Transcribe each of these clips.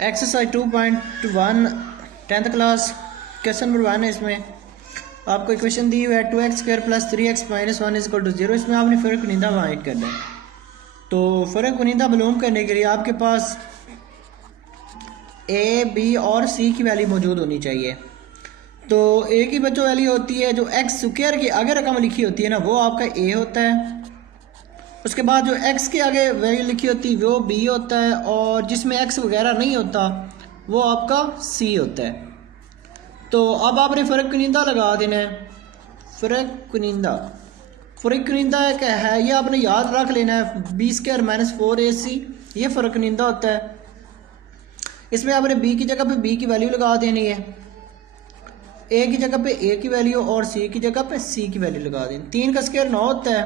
Exercise 2.1 10th class question number 1 है। इसमें आपको इक्वेशन दी हुई है 2x² + 3x - 1 = 0। इसमें आपने फ़र्क कुनिंदा फाइंड करना है। तो फ़र्क कुनिंदा मालूम करने के लिए आपके पास a, b और c की वैल्यू मौजूद होनी चाहिए। तो a की बच्चों वैल्यू होती है जो x² की आगे रकम लिखी होती है ना, वो आपका a होता है। उसके बाद जो x के आगे वैल्यू लिखी होती है वो b होता है, और जिसमें x वगैरह नहीं होता वो आपका c होता है। तो अब आपने फ़र्क कुनिंदा लगा देना है। फ़र्क कुनिंदा क्या है ये आपने याद रख लेना है। b² - 4ac ये फ़र्क कुनिंदा होता है। इसमें आपने b की जगह पे b की वैल्यू लगा देनी है, a की जगह पे a की वैल्यू और c की जगह पे c की वैल्यू लगा देनी। 3 का स्क्वायर 9 होता है,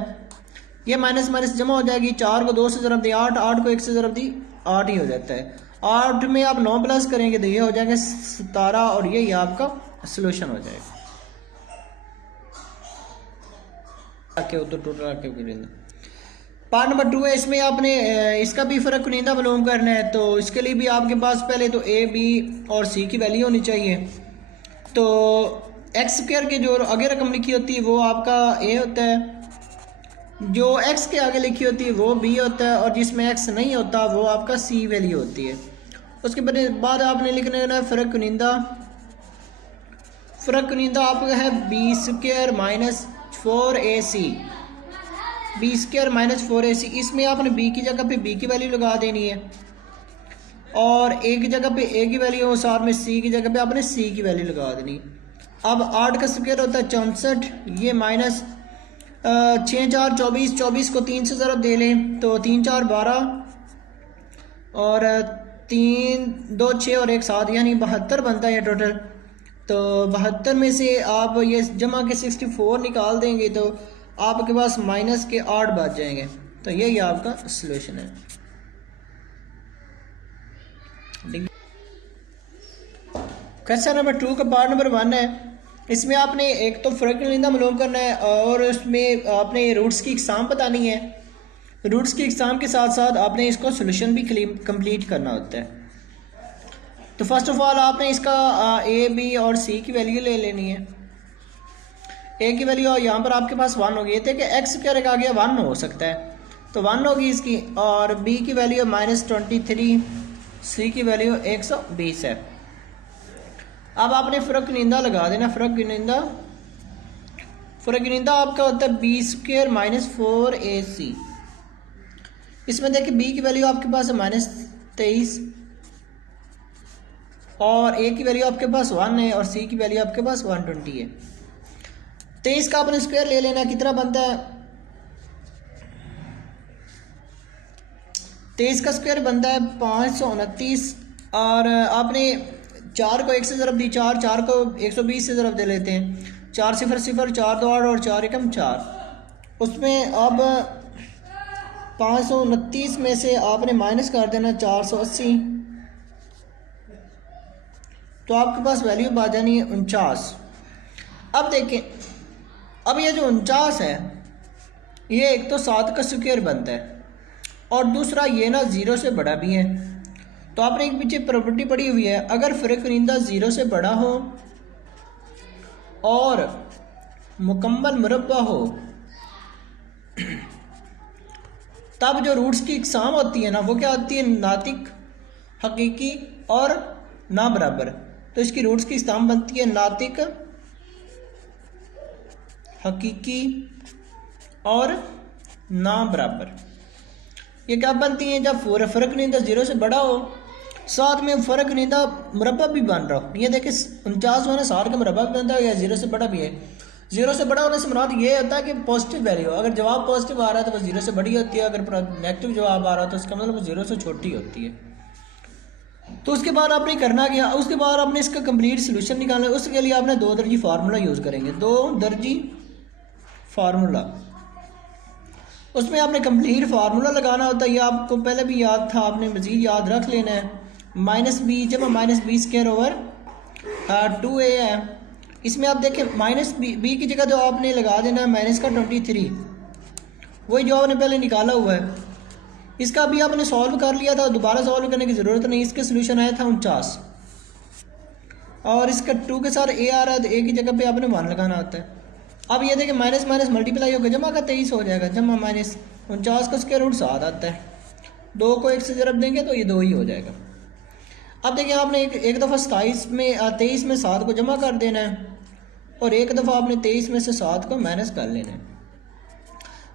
ये माइनस माइनस जमा हो जाएगी। 4 को 2 से ज़रब दी 8, 8 को 1 से ज़रब दी 8 ही हो जाता है। 8 में आप 9 प्लस करेंगे तो ये हो जाएगा 17, और ये आपका सोल्यूशन हो जाएगा। तो टोटल पार्ट नंबर 2 है। इसमें आपने इसका भी फ़र्क कुनिंदा मालूम करना है। तो इसके लिए भी आपके पास पहले तो a, b और c की वैल्यू होनी चाहिए। तो x² के जो आगे रकम लिखी होती है वो आपका a होता है, जो x के आगे लिखी होती है वो b होता है, और जिसमें x नहीं होता वो आपका c वैल्यू होती है। उसके बाद आपने लिखना है फ़र्क कुनिंदा। फ़र्क कुनिंदा आपका है b² - 4ac, b² - 4ac। इसमें आपने b की जगह पे b की वैल्यू लगा देनी है, और a की जगह पे a की वैल्यू और साथ में c की जगह पे आपने c की वैल्यू लगा देनी। अब 8 का स्क्वायर होता है 64, ये माइनस 6 4 24, 24 को 3 से ज़रब दे लें तो 3 4 12, और 3 2 6 और 1 7, यानी 72 बनता है टोटल। तो 72 में से आप ये जमा के 64 निकाल देंगे तो आपके पास माइनस के 8 बच जाएंगे। तो यही आपका सॉल्यूशन है। क्वेश्चन नंबर 2 का पार्ट नंबर 1 है। इसमें आपने एक तो फ़र्क कुनिंदा मालूम करना है, और उसमें आपने रूट्स की इकसाम बतानी है। रूट्स की इकसाम के साथ साथ आपने इसको सॉल्यूशन भी कंप्लीट करना होता है। तो फर्स्ट ऑफ ऑल आपने इसका a, b और c की वैल्यू ले लेनी है। a की वैल्यू यहाँ पर आपके पास 1 होगी। थे कि x² का गया 1 हो सकता है, तो 1 होगी इसकी, और b की वैल्यू -23, c की वैल्यू 120 है। अब आपने फ़र्क कुनिंदा लगा देना। फ़र्क कुनिंदा आपका होता है b² - 4ac। इसमें देखिए b की वैल्यू आपके पास है -23, और a की वैल्यू आपके पास 1 है, और c की वैल्यू आपके पास 120 है। 23 का आपने स्क्वायर ले लेना। कितना बनता है? 23 का स्क्वायर बनता है 529, और आपने 4 को 1 से ज़रब दी 4, 4 को 120 से ज़रब दे लेते हैं। 4 0 0, 4 2 8 और 4 1 4। उसमें अब 529 में से आपने माइनस कर देना 480, तो आपके पास वैल्यू आ जानी है 49। अब देखें, अब ये जो 49 है ये एक तो 7 का स्क्वायर बनता है, और दूसरा ये ना 0 से बड़ा भी है। तो आपने एक पीछे प्रॉपर्टी पड़ी हुई है, अगर फ़र्क कुनिंदा 0 से बड़ा हो और मुकम्मल मुरब्बा हो तब जो रूट्स की इकसाम होती है ना वो क्या होती है? नातिक, हकीकी और ना बराबर। तो इसकी रूट्स की इकसाम बनती है नातिक, हकीकी और ना बराबर। ये क्या बनती हैं? जब फ़र्क कुनिंदा 0 से बड़ा हो, साथ में फ़र्क कुनिंदा मुरब्बा भी बन रहा हो। ये देखिए 49 होने 7 का मुरब्बा भी बनता है, या 0 से बड़ा भी है। 0 से बड़ा होने से मुराद ये होता है कि पॉजिटिव वैल्यू, अगर जवाब पॉजिटिव आ रहा है तो वो 0 से बड़ी होती है, अगर नेगेटिव जवाब आ रहा है तो इसका मतलब 0 से छोटी होती है। तो उसके बाद आपने करना क्या? उसके बाद आपने इसका कंप्लीट सोल्यूशन निकालना है। उसके लिए आपने 2 दर्जी फार्मूला यूज़ करेंगे। 2 दर्जी फार्मूला, उसमें आपने कंप्लीट फार्मूला लगाना होता है। ये आपको पहले भी याद था, आपने मज़ीद याद रख लेना है। -b जब -b² 2a है। इसमें आप देखें -b की जगह जो आपने लगा देना है -23, वही जो आपने पहले निकाला हुआ है। इसका भी आपने सॉल्व कर लिया था, दोबारा सॉल्व करने की ज़रूरत नहीं। इसका सोल्यूशन आया था 49 और इसका 2 के साथ ए आ रहा है तो ए की जगह पे आपने 1 लगाना होता है। अब ये देखिए माइनस माइनस मल्टीप्लाई होकर जमा का 23 हो जाएगा, जमा माइनस 49 का स्क्वायर रूट 7 आता है, 2 को 1 से ज़रब देंगे तो ये 2 ही हो जाएगा। अब देखिए आपने एक दफ़ा 23 में 7 को जमा कर देना है और एक दफ़ा आपने 23 में से 7 को माइनस कर लेना है।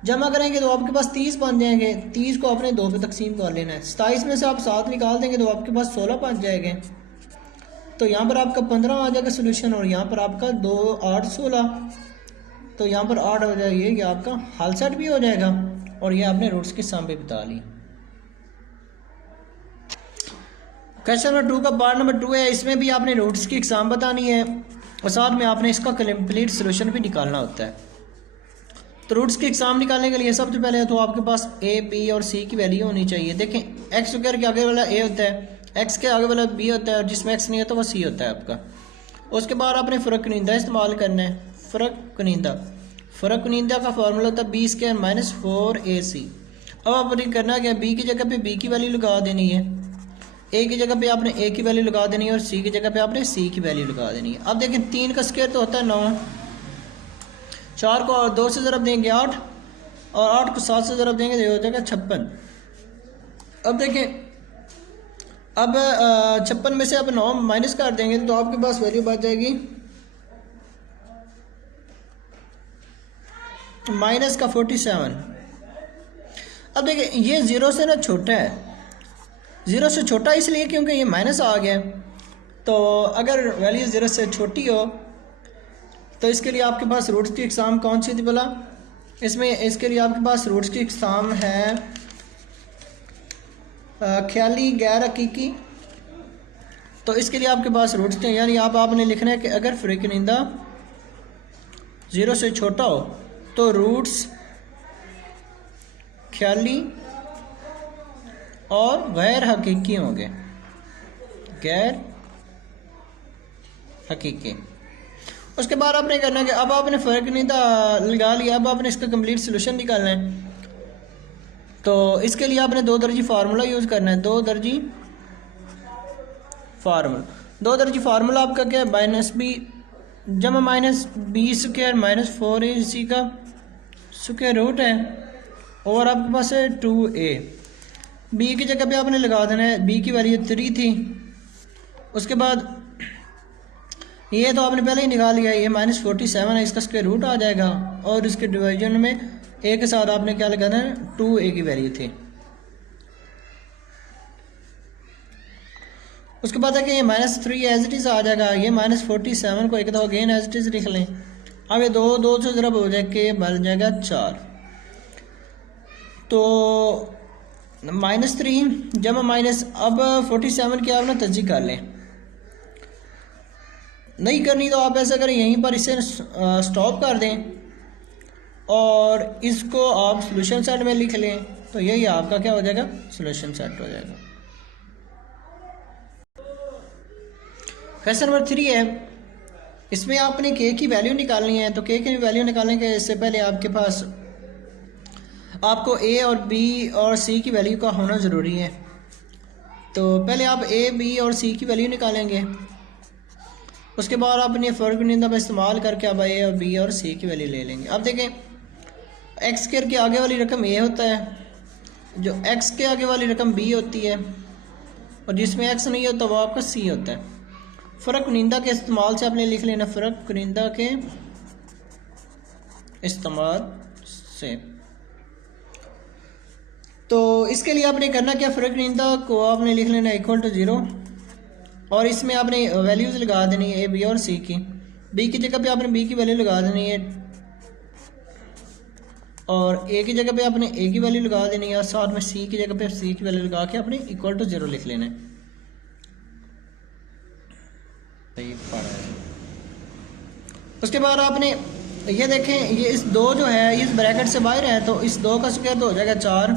जमा करेंगे तो आपके पास 30 बन जाएंगे, 30 को आपने 2 पे तकसीम कर लेना है। 27 में से आप 7 निकाल देंगे तो आपके पास 16 बच जाएंगे। तो यहाँ पर आपका 15 आ जाएगा सोल्यूशन और यहाँ पर आपका 2 8 16, तो यहाँ पर 8 हो जाएगा। ये आपका हल सेट भी हो जाएगा और ये आपने रूट्स की सम भी बता ली। क्वेश्चन नंबर 2 का पार्ट नंबर 2 है, इसमें भी आपने रूट्स की एग्जाम बतानी है और साथ में आपने इसका कंप्लीट सोल्यूशन भी निकालना होता है। तो रूट्स की एग्जाम निकालने के लिए सबसे पहले तो आपके पास ए बी और सी की वैल्यू होनी चाहिए। देखें एक्स स्क्वायर के आगे वाला ए होता है, एक्स के आगे वाला बी होता है और जिसमें एक्स नहीं होता वो सी होता है आपका। उसके बाद आपने फ़र्क कनीदा इस्तेमाल करना है। फ़र्क कनीदा का फार्मूला होता है बी स्क्वायर माइनस 4ac। अब आपने करना क्या, बी की जगह पे बी की वैल्यू लगा देनी है, ए की जगह पे आपने ए की वैल्यू लगा देनी है और सी की जगह पे आपने सी की वैल्यू लगा देनी है। अब देखें 3 का स्क्वायर तो होता है 9, 4 को 2 से ज़रब देंगे 8 और 8 को 7 से ज़रब देंगे तो हो जाएगा 56। अब देखें अब 56 में से आप 9 माइनस कर देंगे तो आपके पास वैल्यू बच जाएगी माइनस का 47। अब देखिए ये 0 से ना छोटा है, 0 से छोटा इसलिए क्योंकि ये माइनस आ गया। तो अगर वैल्यू 0 से छोटी हो तो इसके लिए आपके पास रूट्स की एग्जाम कौन सी थी बोला, इसमें इसके लिए आपके पास रूट्स की एग्जाम है ख्याली गैर हकीकी। तो इसके लिए आपके पास रूट्स थे, यानी आपने लिखना है कि अगर फ़र्क़ 0 से छोटा हो तो रूट्स ख्याली और गैर हकीकी होंगे, गैर हकीकी। उसके बाद आपने करना है कि अब आपने फ़र्क लगा लिया, अब आपने इसका कंप्लीट सोल्यूशन निकालना है। तो इसके लिए आपने 2 दर्जी फार्मूला यूज़ करना है। 2 दर्जी फार्मूला आपका क्या है, माइनस बी जमा minus B square minus 4ac का स्क्वायर रूट है और आपके पास है 2a। बी की जगह पे आपने लगा देना है, बी की वैल्यू 3 थी। उसके बाद ये तो आपने पहले ही निकाल लिया, ये माइनस 47 है, इसका स्क्वायर रूट आ जाएगा और इसके डिवीजन में ए के साथ आपने क्या लगाना है, 2a की वैल्यू थी। उसके बाद है कि ये माइनस 3 एज इट इज़ आ जाएगा, ये माइनस 47 को एक दफ़ा अगेन एज इट इज़ लिख लें। अब ये 2 से ज़रा हो जाए के बन जाएगा 4। तो -3 जमा माइनस, अब 47 की आपने तस्दीक कर लें, नहीं करनी तो आप ऐसा करें यहीं पर इसे स्टॉप कर दें और इसको आप सॉल्यूशन सेट में लिख लें, तो यही आपका क्या हो जाएगा, सॉल्यूशन सेट हो जाएगा। क्वेश्चन नंबर 3 है, इसमें आपने के की वैल्यू निकालनी है। तो के की वैल्यू निकालने के इससे पहले आपके पास आपको ए और बी और सी की वैल्यू का होना ज़रूरी है। तो पहले आप ए बी और सी की वैल्यू निकालेंगे, उसके बाद आप अपने फ़र्क निंदा में इस्तेमाल करके अब ए और बी और सी की वैल्यू ले लेंगे। अब देखें एक्स स्क्वायर के आगे वाली रकम ए होता है, जो एक्स के आगे वाली रकम बी होती है और जिसमें एक्स नहीं होता वो आपका सी होता है। फ़र्क कुनिंदा के इस्तेमाल से आपने लिख लेना, फ़र्क कुनिंदा के इस्तेमाल से। तो इसके लिए आपने करना क्या, फ़र्क कुनिंदा को आपने लिख लेना इक्वल टू 0 और इसमें आपने वैल्यूज़ लगा देनी है ए बी और सी की। बी की जगह पे आपने बी की वैल्यू लगा देनी है और ए की जगह पे आपने ए की वैल्यू लगा देनी है और साथ में सी की जगह पे सी की वैल्यू लगा के आपने इक्वल टू 0 लिख लेना है। उसके बाद आपने ये देखें, ये इस 2 जो है इस ब्रैकेट से बाहर है, तो इस 2 का स्क्वायर तो हो जाएगा 4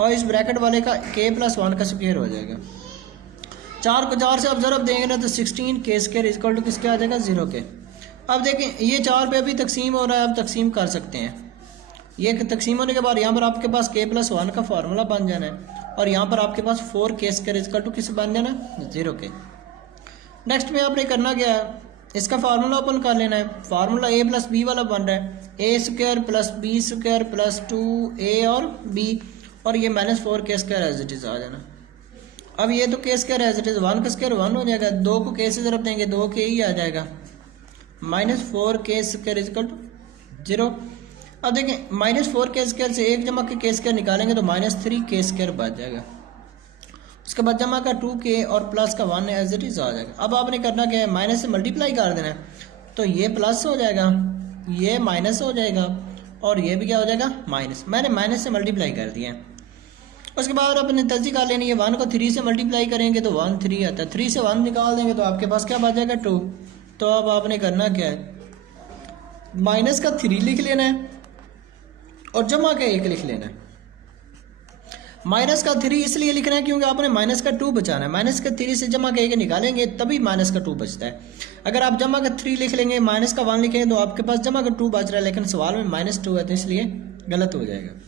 और इस ब्रैकेट वाले का k+1 का स्क्वायर हो जाएगा। 4 को 4 से आप ज़रब देंगे ना तो 16 k स्क्वायर इक्वल टू किसके आ जाएगा, 0 के। अब देखें ये 4 पे अभी तकसीम हो रहा है, आप तकसीम कर सकते हैं। ये तकसीम होने के बाद यहाँ पर आपके पास k प्लस 1 का फार्मूला बन जाना है और यहाँ पर आपके पास 4k स्क्वायर इक्वल टू किस बन जाना है 0k। नेक्स्ट में आपने करना क्या है, इसका फार्मूला ओपन कर लेना है। फार्मूला a प्लस बी वाला बन रहा है, a square plus b square plus 2a और b, और ये minus 4k square as it is आ जाना। अब ये तो k square as it is 1 का स्क्वायर 1 हो जाएगा, 2 को k से ज़रब देंगे 2k ही आ जाएगा, minus 4k square equal to 0। अब देखें माइनस 4k स्क्वायर से 1 जमा के k स्क्वायर निकालेंगे तो माइनस 3k स्क्वायर बच जाएगा। उसके बाद जमा का 2k और प्लस का 1 एज इट इज़ आ जाएगा। अब आपने करना क्या है, माइनस से मल्टीप्लाई कर देना है, तो ये प्लस हो जाएगा, ये माइनस हो जाएगा और ये भी क्या हो जाएगा माइनस। मैंने माइनस से मल्टीप्लाई कर दिया है। उसके बाद अपने तर्जी कर लेनी है, 1 को 3 से मल्टीप्लाई करेंगे तो 1 3 आता है, 3 से 1 निकाल देंगे तो आपके पास क्या बच जाएगा 2। तो अब आपने करना क्या है, माइनस का 3 लिख लेना है और जमा का 1 लिख लेना है। माइनस का 3 इसलिए लिखना है क्योंकि आपने माइनस का 2 बचाना है। माइनस का 3 से जमा का 1 निकालेंगे तभी माइनस का 2 बचता है। अगर आप जमा का 3 लिख लेंगे माइनस का 1 लिखेंगे तो आपके पास जमा का 2 बच रहा है, लेकिन सवाल में माइनस 2 है तो इसलिए गलत हो जाएगा।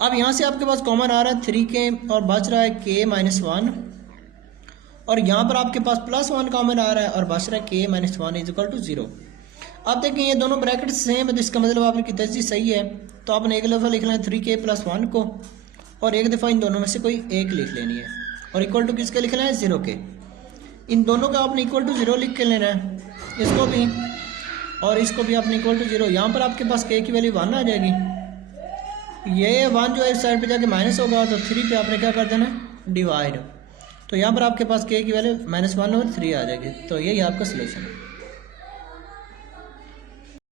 अब यहाँ से आपके पास कॉमन आ रहा है 3k और बच रहा है k माइनस 1, और यहाँ पर आपके पास प्लस 1 कॉमन आ रहा है और बच रहा है k minus 1 is equal to 0। अब देखें ये दोनों ब्रैकेट सेम है तो इसका मतलब आपकी तर्जीह सही है, तो आपने एक दफ़ा लिखना है 3k प्लस 1 को और एक दफ़ा इन दोनों में से कोई एक लिख लेनी है और इक्वल टू किसके लिखना है 0k। इन दोनों का आपने इक्वल टू 0 लिख के लेना है, इसको भी और इसको भी आपने इक्वल टू 0। यहाँ पर आपके पास k की वैल्यू 1 आ जाएगी, ये 1 जो है इस साइड पे जाके माइनस होगा तो 3 पे आपने क्या कर देना है डिवाइड, तो यहाँ पर आपके पास k की वैल्यू -1 और 3 आ जाएगी। तो यही आपका सलूशन है।